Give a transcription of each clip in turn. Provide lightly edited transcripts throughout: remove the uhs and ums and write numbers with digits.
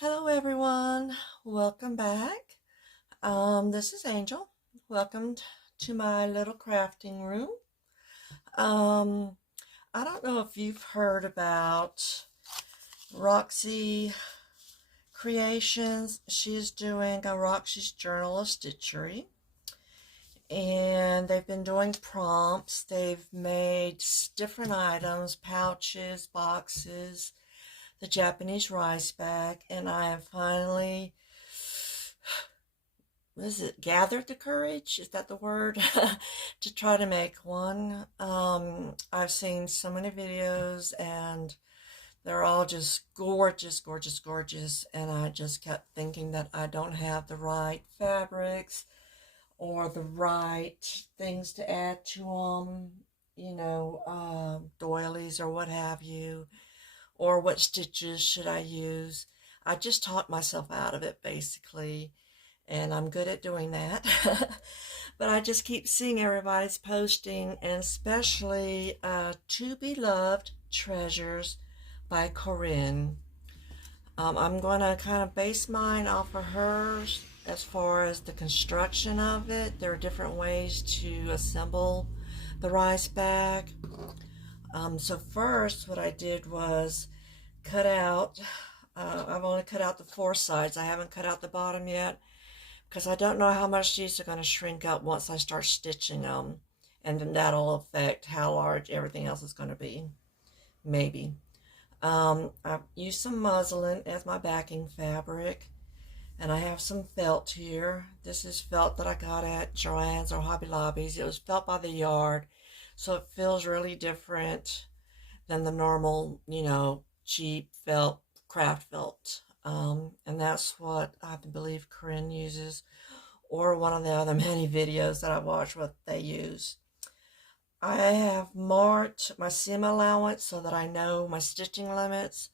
Hello everyone, welcome back. This is Angel. Welcome to my little crafting room. Um, I don't know if you've heard about Roxy Creations. She's doing a Roxy's Journal of Stitchery, and they've been doing prompts. They've made different items, pouches, boxes, the Japanese rice bag, and I have finally gathered the courage, is that the word, to try to make one. I've seen so many videos and they're all just gorgeous, gorgeous, gorgeous, and I just kept thinking that I don't have the right fabrics or the right things to add to them, doilies or what have you, or what stitches should I use. I just talked myself out of it, basically, and I'm good at doing that. But I just keep seeing everybody's posting, and especially To Beloved Treasures by Corinne. I'm going to kind of base mine off of hers as far as the construction of it. There are different ways to assemble the rice bag. So first what I did was cut out, I've only cut out the four sides. I haven't cut out the bottom yet, because I don't know how much these are going to shrink up once I start stitching them, and then that'll affect how large everything else is going to be, maybe. I've used some muslin as my backing fabric, and I have some felt here. This is felt that I got at Joann's or Hobby Lobby's. It was felt by the yard, so it feels really different than the normal, cheap felt, craft felt. And that's what I believe Corinne uses, or one of the other many videos that I watch what they use. I have marked my seam allowance so that I know my stitching limits,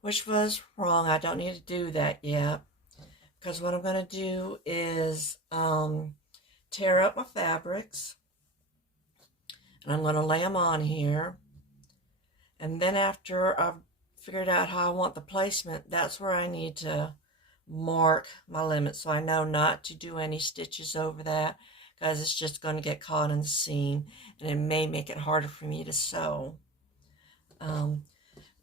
which was wrong. I don't need to do that yet, because what I'm going to do is tear up my fabrics, and I'm going to lay them on here. And then after I've figured out how I want the placement, that's where I need to mark my limit, so I know not to do any stitches over that, because it's just going to get caught in the seam and it may make it harder for me to sew.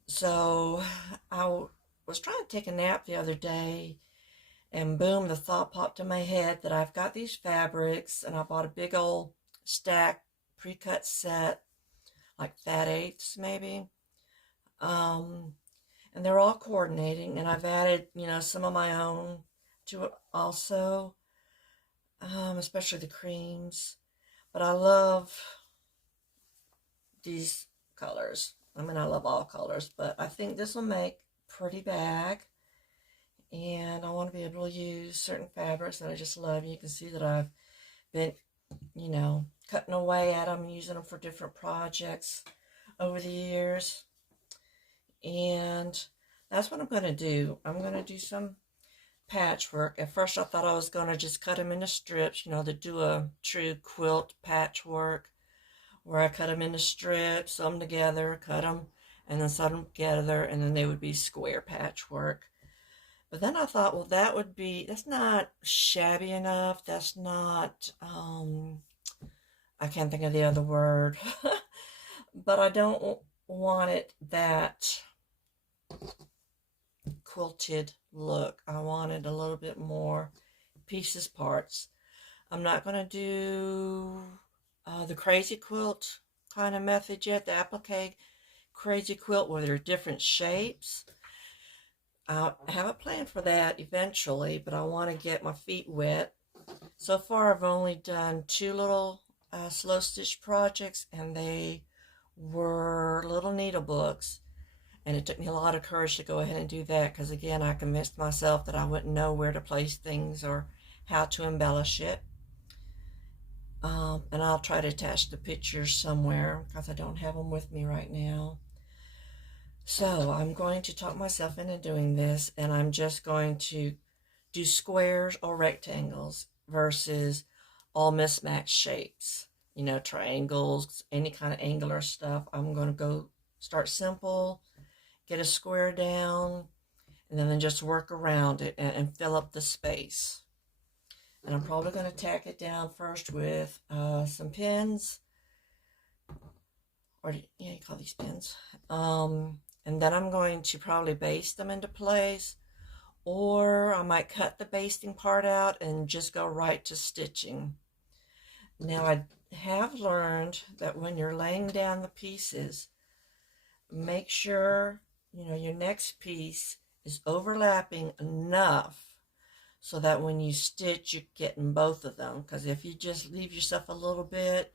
So I was trying to take a nap the other day, and boom, the thought popped in my head that I've got these fabrics, and I bought a big old stack pre-cut set, like fat eighths maybe. And they're all coordinating, and I've added, some of my own to it also, especially the creams. But I love these colors. I mean, I love all colors, but I think this will make a pretty bag. And I want to be able to use certain fabrics that I just love. You can see that I've been, cutting away at them, using them for different projects over the years. And that's what I'm going to do. I'm going to do some patchwork. At first I thought I was going to just cut them into strips, to do a true quilt patchwork, where I cut them into strips, sew them together, cut them, and then sew them together, and then they would be square patchwork. But then I thought, well, that's not shabby enough. That's not, I can't think of the other word. But I don't want it that quilted look. I wanted a little bit more pieces, parts. I'm not going to do the crazy quilt kind of method yet, the applique crazy quilt where there are different shapes. I have a plan for that eventually, but I want to get my feet wet. So far I've only done two little slow stitch projects, and they were little needle books, and it took me a lot of courage to go ahead and do that, because again, I convinced myself that I wouldn't know where to place things or how to embellish it. And I'll try to attach the pictures somewhere, because I don't have them with me right now. So I'm going to talk myself into doing this, and I'm just going to do squares or rectangles versus all mismatched shapes, triangles, any kind of angular stuff. I'm going to go start simple, get a square down, and then just work around it and fill up the space. And I'm probably going to tack it down first with some pins, or yeah, you call these pins. And then I'm going to probably baste them into place, or I might cut the basting part out and just go right to stitching. Now, I have learned that when you're laying down the pieces, make sure, your next piece is overlapping enough so that when you stitch, you're getting both of them. Because if you just leave yourself a little bit,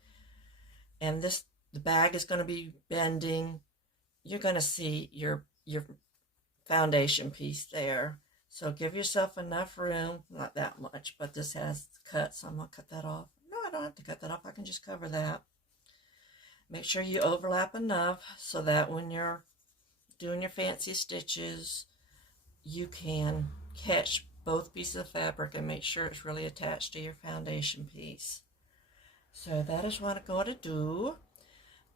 and the bag is going to be bending, you're going to see your foundation piece there. So give yourself enough room, not that much, but this has cuts, so I'm going to cut that off. No, I don't have to cut that off. I can just cover that. Make sure you overlap enough so that when you're doing your fancy stitches, you can catch both pieces of fabric and make sure it's really attached to your foundation piece. So that is what I'm going to do.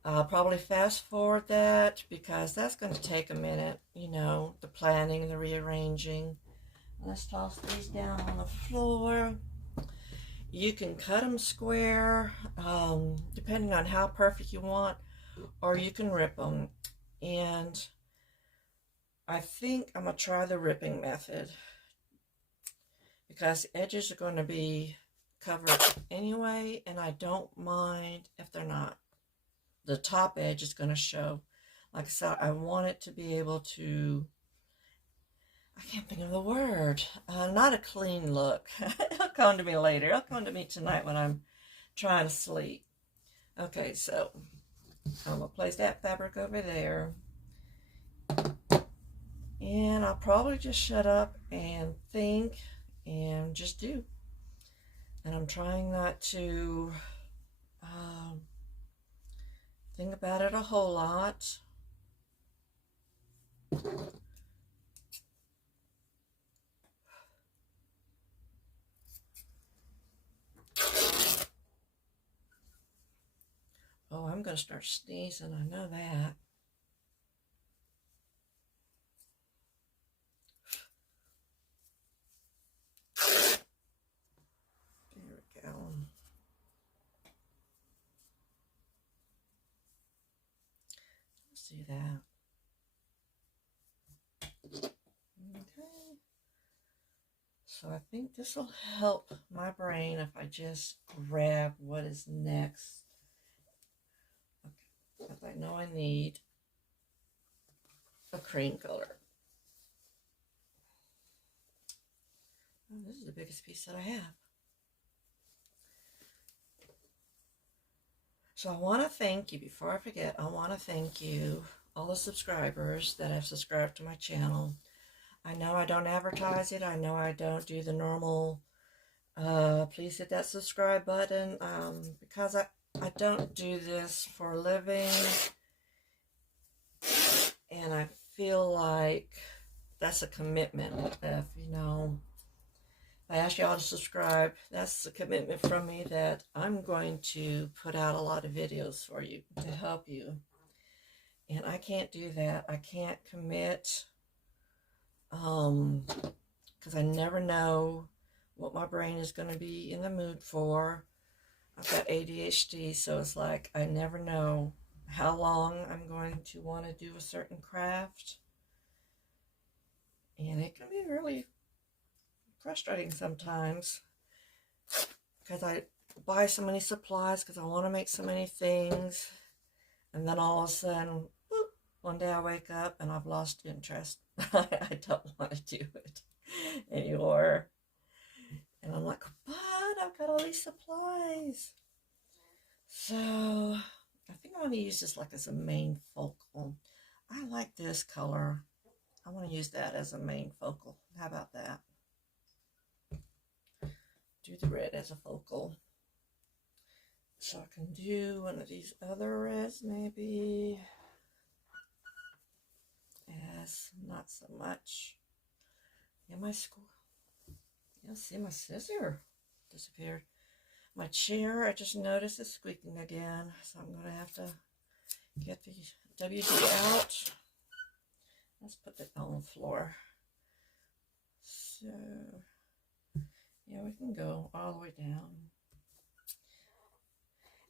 I'll probably fast forward that because that's going to take a minute, the planning, the rearranging. Let's toss these down on the floor. You can cut them square, depending on how perfect you want, or you can rip them. And I think I'm going to try the ripping method because the edges are going to be covered anyway, and I don't mind if they're not. The top edge is going to show. Like I said, I want it to be able to, I can't think of the word, not a clean look. It'll come to me later. It'll come to me tonight when I'm trying to sleep. Okay, so I'm going to place that fabric over there. And I'll probably just shut up and think and just do. And I'm trying not to think about it a whole lot. Oh, I'm going to start sneezing. I know that. There we go. See that. Okay. So I think this will help my brain if I just grab what is next. Okay, because I know I need a cream color. Oh, this is the biggest piece that I have. So I want to thank you, before I forget, I want to thank you, all the subscribers that have subscribed to my channel. I know I don't advertise it. I know I don't do the normal, please hit that subscribe button, because I don't do this for a living, and I feel like that's a commitment. If, I ask you all to subscribe, that's a commitment from me that I'm going to put out a lot of videos for you to help you. And I can't do that. I can't commit, because I never know what my brain is going to be in the mood for. I've got ADHD, so it's like I never know how long I'm going to want to do a certain craft. And it can be really frustrating sometimes because I buy so many supplies because I want to make so many things, and then all of a sudden, whoop, one day I wake up and I've lost interest. I don't want to do it anymore, and I'm like, but I've got all these supplies. So I think I want to use this like as a main focal. I like this color. I want to use that as a main focal. How about that? Do the red as a focal. So I can do one of these other reds maybe. Yes, not so much. Yeah, my squirrel. You'll see my scissor disappeared. My chair, I just noticed it's squeaking again. So I'm going to have to get the WD out. Let's put it on the floor. So, yeah, we can go all the way down.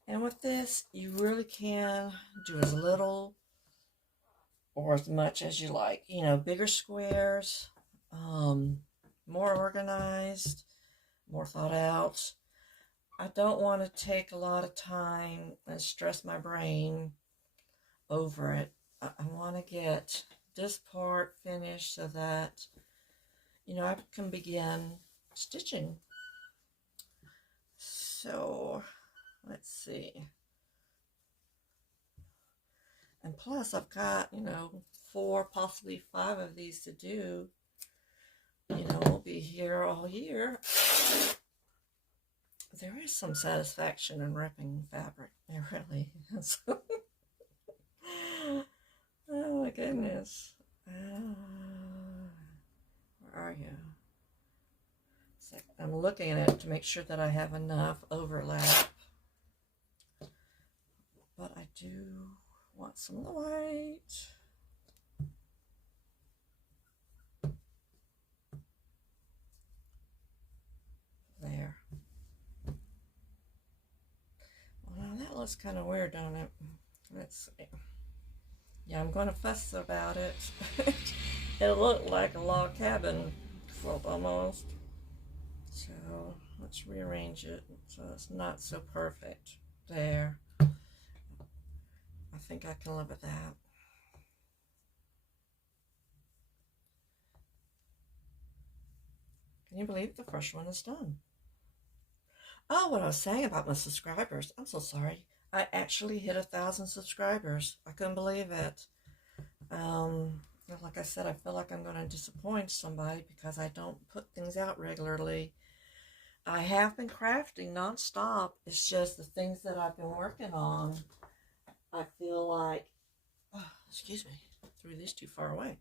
And with this, you really can do as little or as much as you like. You know, bigger squares, more organized, more thought out. I don't want to take a lot of time and stress my brain over it. I want to get this part finished so that, you know, I can begin stitching. So, let's see. And plus, I've got, you know, 4, possibly 5 of these to do. You know, we'll be here all year. There is some satisfaction in ripping fabric. There really is. Oh my goodness. Where are you? So I'm looking at it to make sure that I have enough overlap. But I do want some of the white. There. Well, now that looks kind of weird, don't it? Let's see. Yeah, I'm going to fuss about it. It looked like a log cabin quilt almost. So let's rearrange it so it's not so perfect. There. I think I can live with that. Can you believe the first one is done? Oh, what I was saying about my subscribers. I'm so sorry. I actually hit 1,000 subscribers. I couldn't believe it. Like I said, I feel like I'm going to disappoint somebody because I don't put things out regularly. I have been crafting nonstop. It's just the things that I've been working on. I feel like, oh, excuse me, I threw these too far away.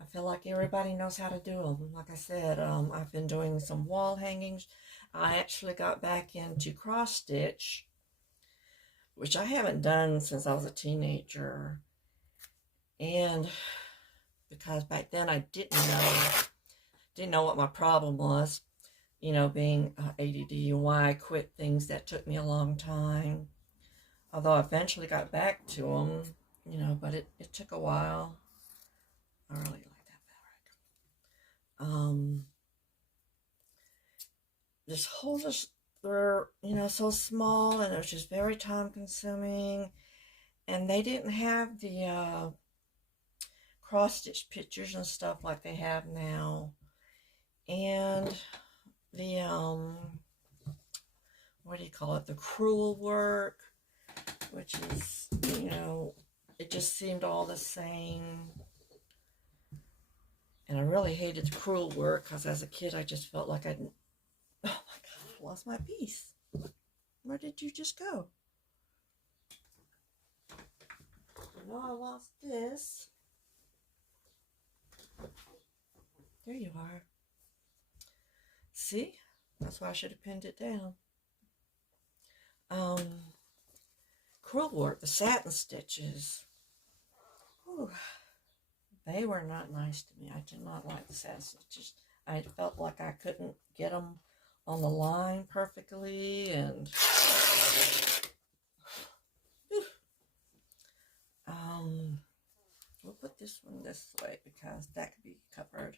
I feel like everybody knows how to do them. Like I said, I've been doing some wall hangings. I actually got back into cross stitch, which I haven't done since I was a teenager. And because back then I didn't know what my problem was, you know, being ADD and why I quit things that took me a long time. Although I eventually got back to them, you know, but it took a while. I really like that fabric. This holders were, you know, so small, and it was just very time consuming. And they didn't have the cross stitch pictures and stuff like they have now. And the what do you call it? The crewel work, which is, you know, it just seemed all the same. And I really hated the crewel work because as a kid I just felt like oh my God, I lost my piece. Where did you just go? I know I lost this. There you are. See? That's why I should have pinned it down. Crewel work, the satin stitches. Whew. They were not nice to me. I did not like the satin stitches. I felt like I couldn't get them on the line perfectly, and we'll put this one this way because that could be covered.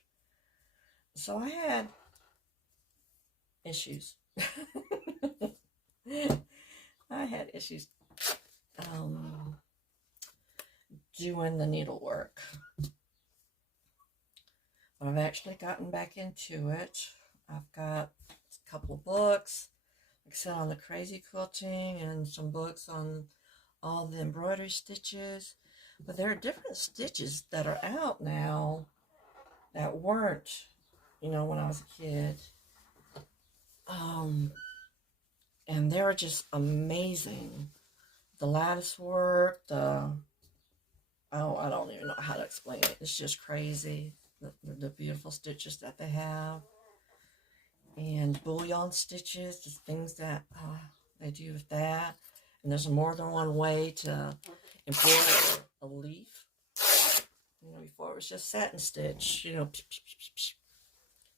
So I had issues. I had issues doing the needlework. But I've actually gotten back into it. I've got a couple of books, like I said, on the crazy quilting, and some books on all the embroidery stitches. But there are different stitches that are out now that weren't, you know, when I was a kid. And they were just amazing. The lattice work, I don't even know how to explain it. It's just crazy. The beautiful stitches that they have. And bullion stitches, the things that they do with that. And there's more than one way to embroider a leaf. You know, before it was just satin stitch, you know.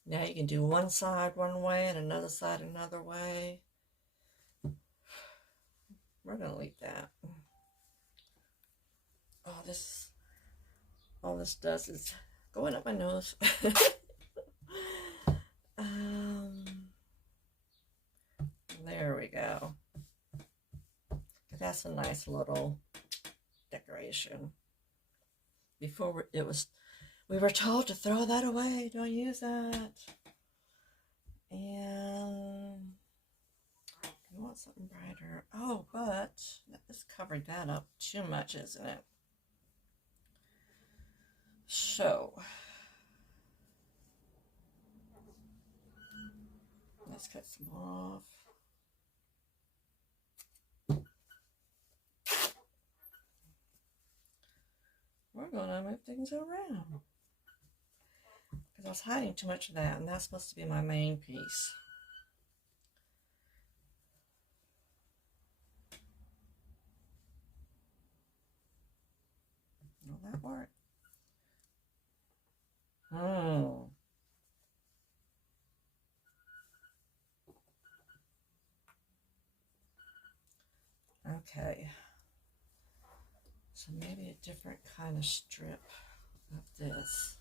Now you can do one side one way and another side another way. We're going to leave that. Oh, all this does is going up my nose. There we go. That's a nice little decoration. Before we were told to throw that away, don't use that. And you want something brighter. Oh, but it's covering that up too much, isn't it? So let's cut some off. We're going to move things around because I was hiding too much of that, and that's supposed to be my main piece. Will that work? Okay. So maybe a different kind of strip of this.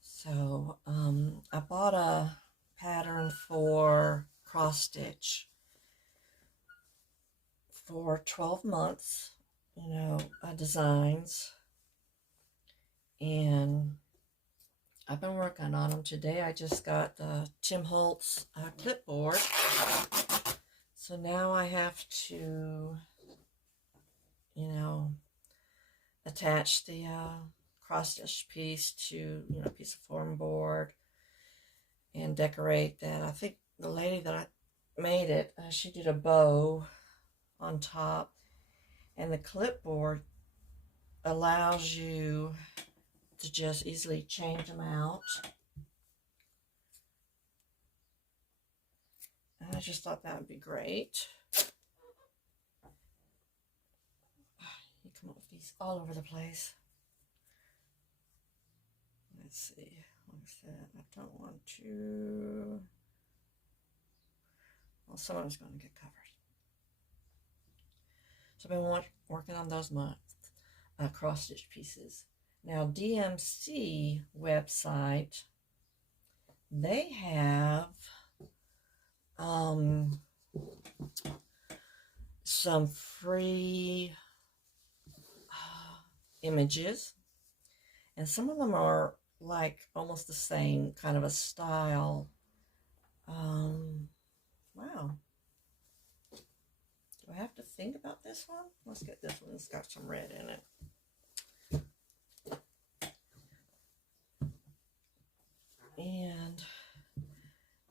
So I bought a pattern for cross stitch for 12 months, designs, and I've been working on them. Today I just got the Tim Holtz clipboard, so now I have to attach the cross stitch piece to a piece of foam board and decorate that. I think the lady that I made it, she did a bow on top, and the clipboard allows you to just easily change them out. And I just thought that would be great. You come up with these all over the place. Let's see. Like I said, I don't want to. Well, someone's going to get covered. So I've been working on those cross stitch pieces. Now, DMC website, they have some free images, and some of them are like almost the same kind of a style. Wow. Do I have to think about this one? Let's get this one. It's got some red in it. And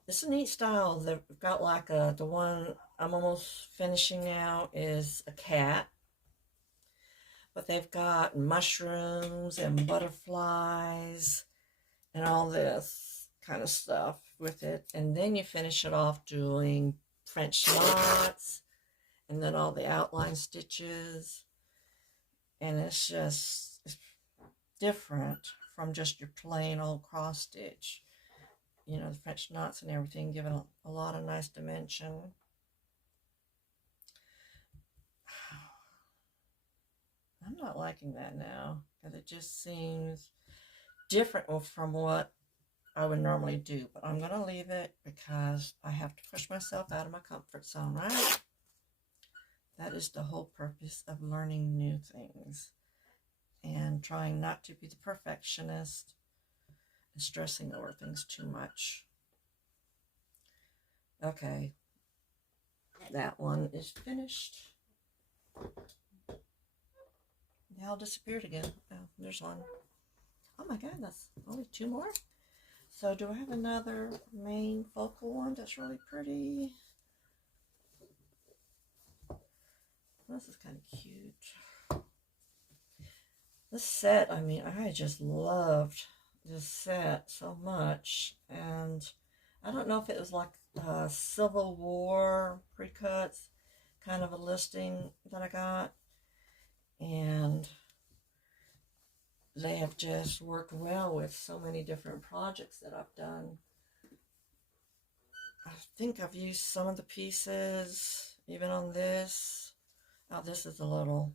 it's a neat style. They've got like the one I'm almost finishing now is a cat. But they've got mushrooms and butterflies and all this kind of stuff with it. And then you finish it off doing French knots and then all the outline stitches. And it's different from just your plain old cross stitch. The French knots and everything give it a lot of nice dimension. I'm not liking that now because it just seems different from what I would normally do. But I'm going to leave it because I have to push myself out of my comfort zone, right? That is the whole purpose of learning new things and trying not to be the perfectionist and stressing over things too much. Okay, that one is finished. They all disappeared again. Oh, there's one. Oh my goodness, only two more? So do I have another main focal one that's really pretty? This is kind of cute. This set, I just loved this set so much. And I don't know if it was like a Civil War pre-cuts kind of a listing that I got. And they have just worked well with so many different projects that I've done. I think I've used some of the pieces, even on this. Oh, this is a little...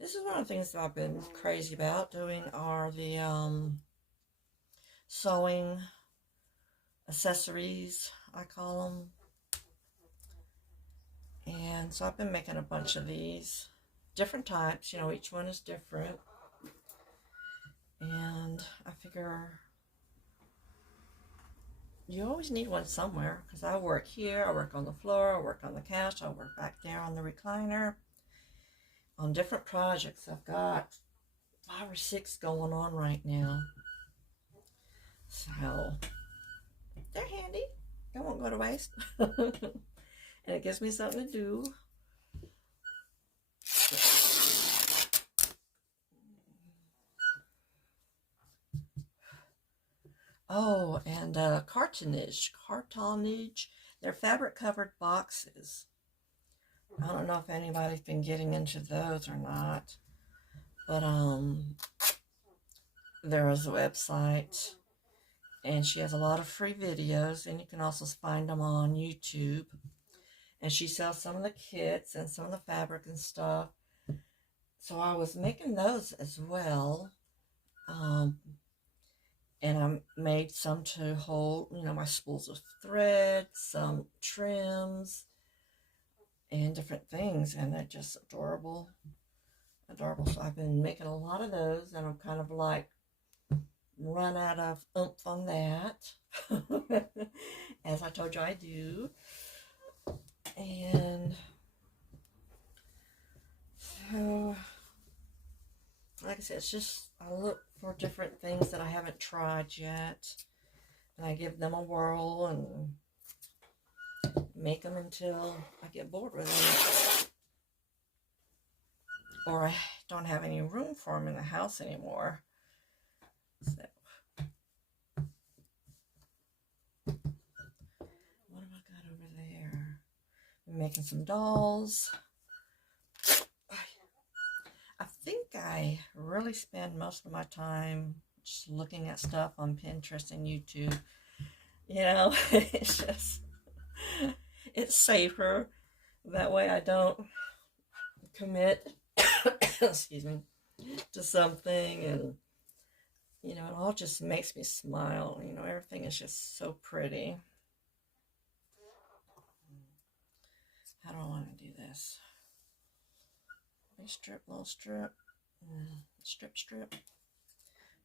This is one of the things that I've been crazy about doing are the sewing accessories, I call them. And so I've been making a bunch of these. Different types, you know, each one is different. And I figure you always need one somewhere, because I work here, I work on the floor, I work on the couch, I work back there on the recliner. On different projects, I've got 5 or 6 going on right now. So they're handy. They won't go to waste. And it gives me something to do. Oh, and cartonnage. They're fabric covered boxes. I don't know if anybody's been getting into those or not, but there is a website, and she has a lot of free videos, and you can also find them on YouTube. And she sells some of the kits and some of the fabric and stuff. So I was making those as well. And I made some to hold, you know, my spools of thread, some trims, and different things. And they're just adorable. Adorable. So I've been making a lot of those, and I'm kind of like run out of oomph on that. As I told you I do. And so, like I said, it's just, I look for different things that I haven't tried yet, and I give them a whirl and make them until I get bored with them, or I don't have any room for them in the house anymore. So, what have I got over there? I'm making some dolls. I think I really spend most of my time just looking at stuff on Pinterest and YouTube. You know, it's just, it's safer. That way I don't commit, excuse me, to something, and, you know, it all just makes me smile. You know, everything is just so pretty. How do I want to do this? Strip, little strip, strip.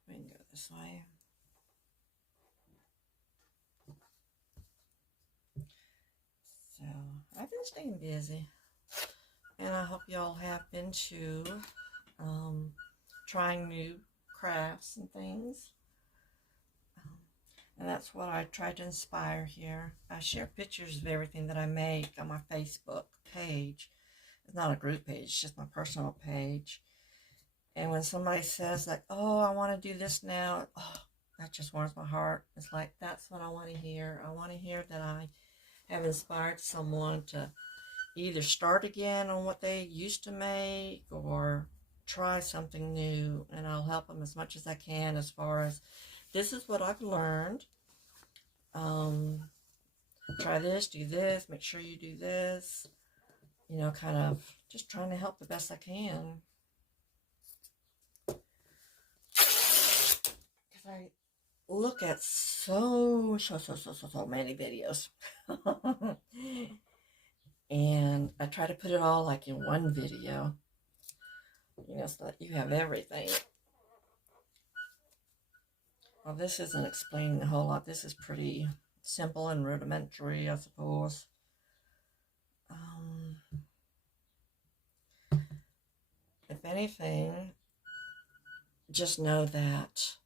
We can go this way. So I've been staying busy, and I hope y'all have been too, trying new crafts and things. And that's what I try to inspire here. I share pictures of everything that I make on my Facebook page. It's not a group page, it's just my personal page. And when somebody says like, oh, I want to do this now, oh, that just warms my heart. It's like, that's what I want to hear. I want to hear that I have inspired someone to either start again on what they used to make or try something new. And I'll help them as much as I can as far as, this is what I've learned. Try this, do this, make sure you do this. You know, kind of just trying to help the best I can. Because I look at so many videos. And I try to put it all like in one video. You know, so that you have everything. Well, this isn't explaining a whole lot. This is pretty simple and rudimentary, I suppose. If anything, just know that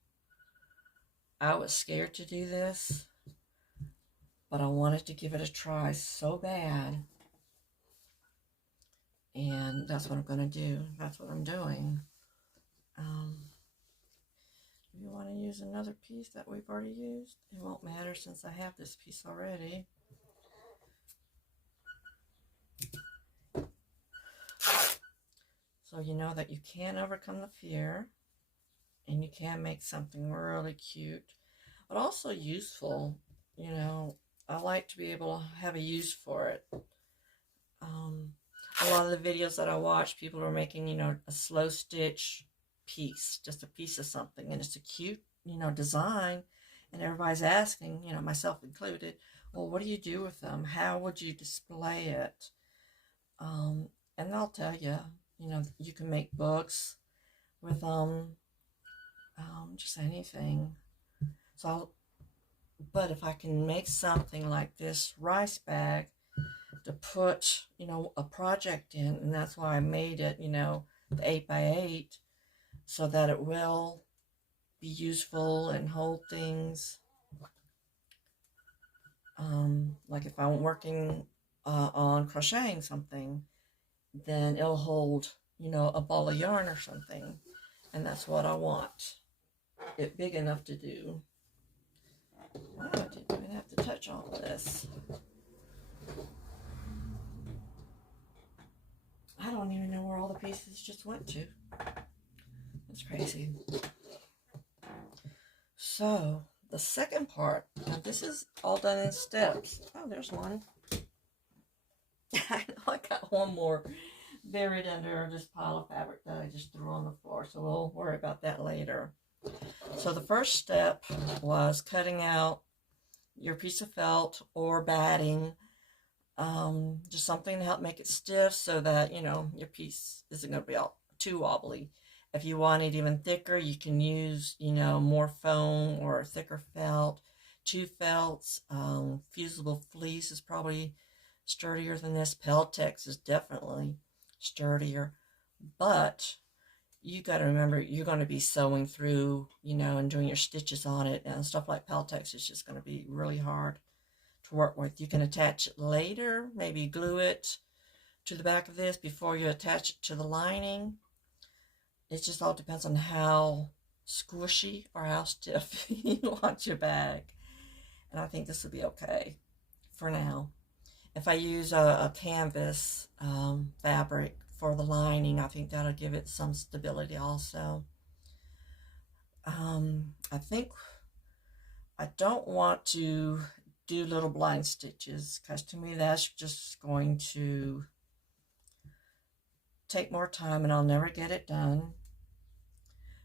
I was scared to do this, but I wanted to give it a try so bad. And that's what I'm going to do. That's what I'm doing. If you want to use another piece that we've already used, it won't matter since I have this piece already. So So you know that you can overcome the fear, and you can make something really cute, but also useful. You know, I like to be able to have a use for it. Um, a lot of the videos that I watch, people are making, you know, a slow stitch piece, just a piece of something, and it's a cute, you know, design, and everybody's asking, you know, myself included, well, what do you do with them? How would you display it? And they'll tell you, you know, you can make books with just anything. So, but if I can make something like this rice bag to put, you know, a project in, and that's why I made it, you know, the 8x8, so that it will be useful and hold things. Like if I'm working on crocheting something, then it'll hold, you know, a ball of yarn or something, and that's what I want it big enough to do. Wow, I didn't even have to touch all of this. I don't even know where all the pieces just went to. That's crazy. So, the second part, now this is all done in steps. Oh, there's one. I know I got one more buried under this pile of fabric that I just threw on the floor, so we'll worry about that later. So the first step was cutting out your piece of felt or batting, just something to help make it stiff so that, you know, your piece isn't going to be all too wobbly. If you want it even thicker, you can use, you know, more foam or thicker felt. 2 felts. Fusible fleece is probably sturdier than this. Peltex is definitely sturdier. But you got to remember, you're going to be sewing through, you know, and doing your stitches on it. And stuff like Peltex is just going to be really hard to work with. You can attach it later, maybe glue it to the back of this before you attach it to the lining. It just all depends on how squishy or how stiff you want your bag. And I think this will be okay for now. If I use a canvas fabric for the lining, I think that'll give it some stability also. I think I don't want to do little blind stitches, because to me that's just going to take more time and I'll never get it done.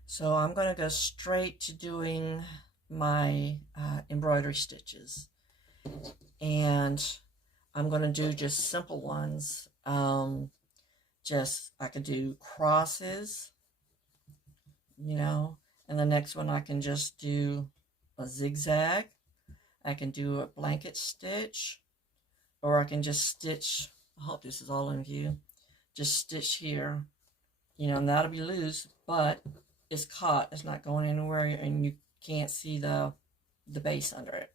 So I'm going to go straight to doing my embroidery stitches, and I'm going to do just simple ones. Just I could do crosses, you know, and the next one I can just do a zigzag. I can do a blanket stitch, or I can just stitch. I hope this is all in view. Just stitch here, you know, and that'll be loose, but it's caught. It's not going anywhere, and you can't see the base under it.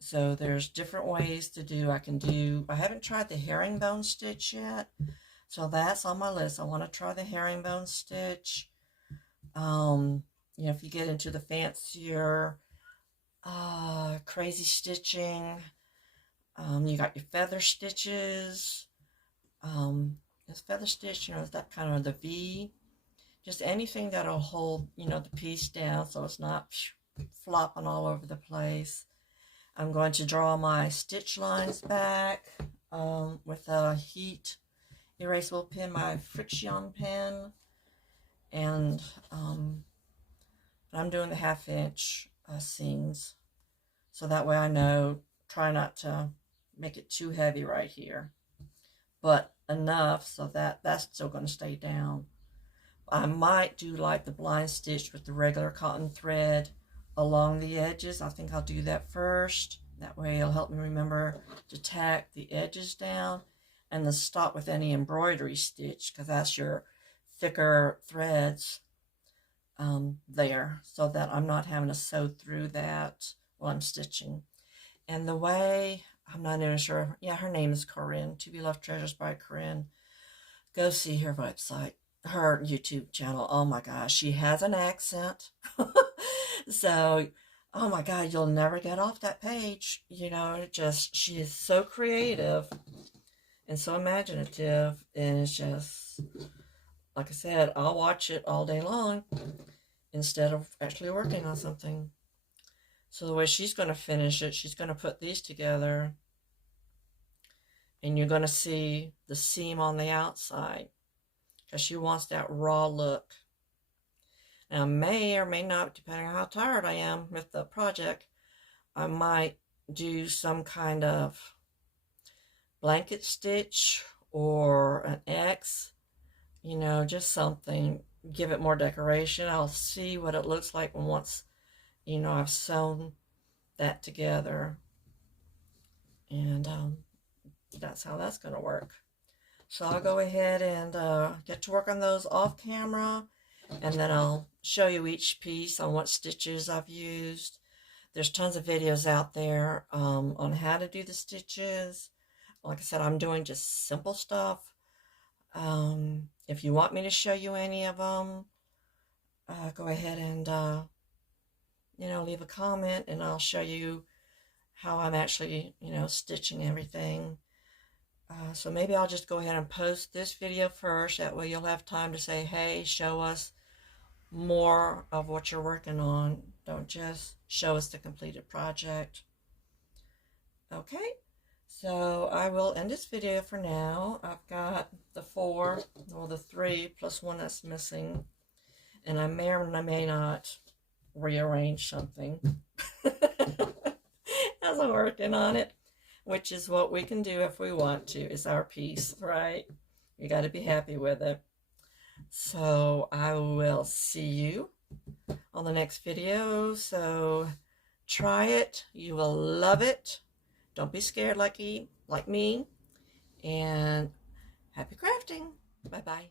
So there's different ways to do. I haven't tried the herringbone stitch yet, so that's on my list. I want to try the herringbone stitch. You know, if you get into the fancier crazy stitching, you got your feather stitches. This feather stitch, you know, is that kind of the V. Just anything that'll hold, you know, the piece down so it's not flopping all over the place. I'm going to draw my stitch lines back with a heat erasable pen, my friction pen, and I'm doing the 1/2 inch seams, so that way I know, try not to make it too heavy right here, but enough so that that's still going to stay down. I might do like the blind stitch with the regular cotton thread along the edges. I think I'll do that first. That way it'll help me remember to tack the edges down, and then stop with any embroidery stitch, because that's your thicker threads there, so that I'm not having to sew through that while I'm stitching. And the way, I'm not even sure, yeah, her name is Corinne, To Be Left Treasures by Corinne. Go see her website, her YouTube channel. Oh my gosh, she has an accent. So, oh my God, you'll never get off that page. You know, she is so creative and so imaginative, and it's just, like I said, I'll watch it all day long instead of actually working on something. So the way she's going to finish it, she's going to put these together, and you're going to see the seam on the outside because she wants that raw look. Now, may or may not, depending on how tired I am with the project, I might do some kind of blanket stitch or an X, you know, just something, give it more decoration. I'll see what it looks like once, you know, I've sewn that together. And that's how that's going to work. So I'll go ahead and get to work on those off camera, and then I'll show you each piece on what stitches I've used. There's tons of videos out there on how to do the stitches. Like I said, I'm doing just simple stuff. If you want me to show you any of them, go ahead and, you know, leave a comment, and I'll show you how I'm actually, you know, stitching everything. So maybe I'll just go ahead and post this video first. That way you'll have time to say, hey, show us more of what you're working on. Don't just show us the completed project. Okay, so I will end this video for now. I've got the 4, or the 3 plus 1 that's missing, and I may or may not rearrange something as I'm working on it, which is what we can do if we want to. It's our piece, right? You got to be happy with it. So I will see you on the next video. So try it. You will love it. Don't be scared like me. And happy crafting. Bye-bye.